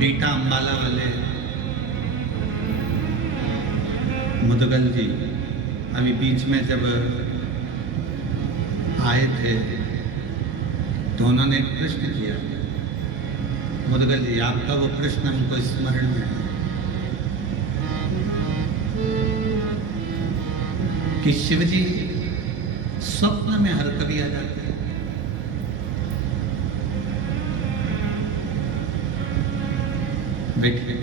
Beta Ambala वाले मुदगल जी अभी बीच में जब आए थे तो उन्होंने एक प्रश्न किया। मुदगल जी, आपका वो प्रश्न हमको स्मरण में है कि शिव जी स्वप्न में हर कभी आ जाते हैं। देखिए,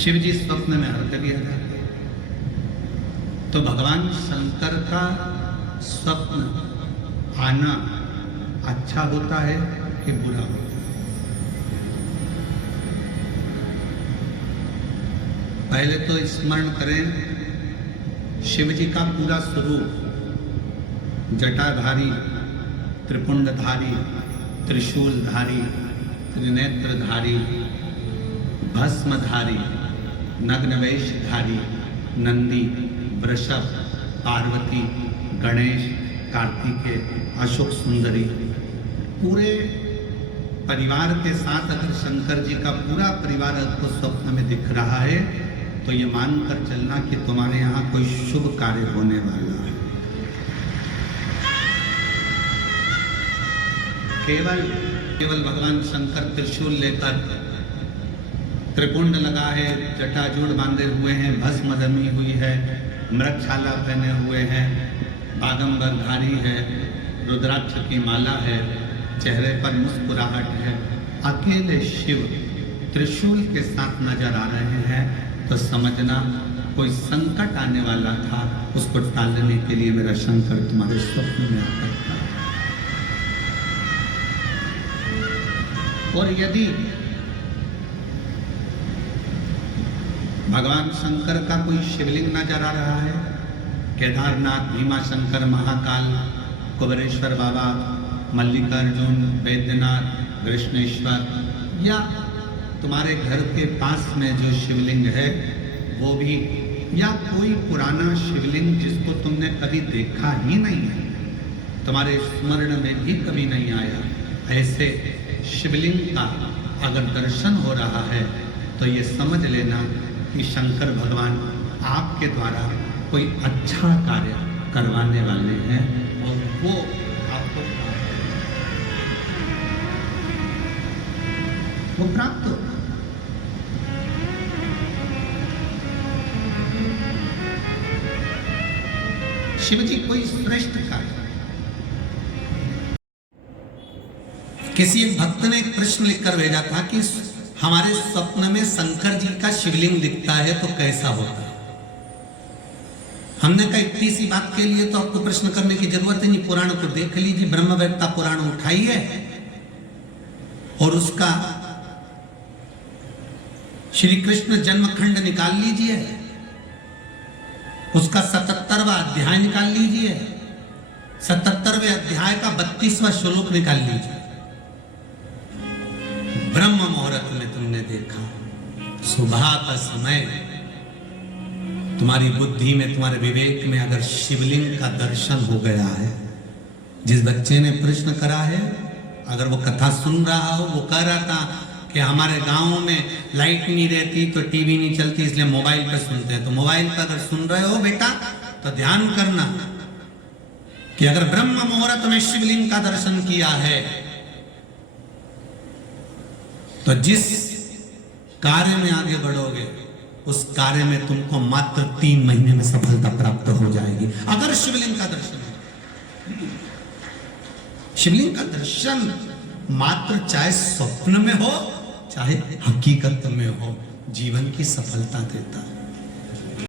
शिव जी स्वप्न में हर कभी आ जाते हैं, तो भगवान शंकर का स्वप्न आना अच्छा होता है कि बुरा होता है? पहले तो स्मरण करें शिव जी का पूरा स्वरूप जटाधारी, त्रिपुंडधारी, त्रिशूलधारी, त्रिनेत्रधारी, भस्मधारी, नग्नवेशधारी, नंदी, वृषभ, पार्वती, गणेश, कार्तिकेय, अशोक सुंदरी, पूरे परिवार के साथ अगर शंकर जी का पूरा परिवार आपको स्वप्न में दिख रहा है तो ये मानकर चलना कि तुम्हारे यहाँ कोई शुभ कार्य होने वाला है। केवल भगवान शंकर त्रिशूल लेकर, त्रिपुंड लगा है, जटाजूड़ बांधे हुए हैं, भस्म दमी हुई है, मृगछाला पहने हुए हैं, बागंबरधारी है, रुद्राक्ष की माला है, चेहरे पर मुस्कुराहट है, अकेले शिव त्रिशूल के साथ नजर आ रहे हैं तो समझना कोई संकट आने वाला था, उसको टालने के लिए मेरा शंकर तुम्हारे स्वप्न में आता था। और यदि भगवान शंकर का कोई शिवलिंग नजर आ रहा है, केदारनाथ, भीमाशंकर, महाकाल, कुबेरेश्वर बाबा, मल्लिकार्जुन, बैद्यनाथ, कृष्णेश्वर, या तुम्हारे घर के पास में जो शिवलिंग है वो भी, या कोई पुराना शिवलिंग जिसको तुमने कभी देखा ही नहीं है, तुम्हारे स्मरण में भी कभी नहीं आया, ऐसे शिवलिंग का अगर दर्शन हो रहा है तो ये समझ लेना कि शंकर भगवान आपके द्वारा कोई अच्छा कार्य करवाने वाले हैं और वो आपको प्राप्त हो। शिव जी कोई श्रेष्ठ कार्य। किसी एक भक्त ने एक प्रश्न लिखकर भेजा था कि हमारे स्वप्न में शंकर जी का शिवलिंग दिखता है तो कैसा होता है। हमने कहा इतनी सी बात के लिए तो आपको प्रश्न करने की जरूरत ही नहीं, पुराण को देख लीजिए, ब्रह्मवेत्ता पुराण उठाइए और उसका श्री कृष्ण जन्मखंड निकाल लीजिए, उसका 77वां अध्याय निकाल लीजिए, 77वें अध्याय का 32वां श्लोक निकाल लीजिए। ब्रह्म मुहूर्त में तुमने देखा, सुबह का समय, तुम्हारी बुद्धि में, तुम्हारे विवेक में अगर शिवलिंग का दर्शन हो गया है, जिस बच्चे ने प्रश्न करा है, अगर वो कथा सुन रहा हो, वो कह रहा था कि हमारे गांव में लाइट नहीं रहती तो टीवी नहीं चलती इसलिए मोबाइल पे सुनते हैं, तो मोबाइल पर अगर सुन रहे हो बेटा तो ध्यान करना कि अगर ब्रह्म मुहूर्त में शिवलिंग का दर्शन किया है तो जिस कार्य में आगे बढ़ोगे उस कार्य में तुमको मात्र 3 महीने में सफलता प्राप्त हो जाएगी। अगर शिवलिंग का दर्शन है, शिवलिंग का दर्शन मात्र चाहे स्वप्न में हो चाहे हकीकत में हो, जीवन की सफलता देता है।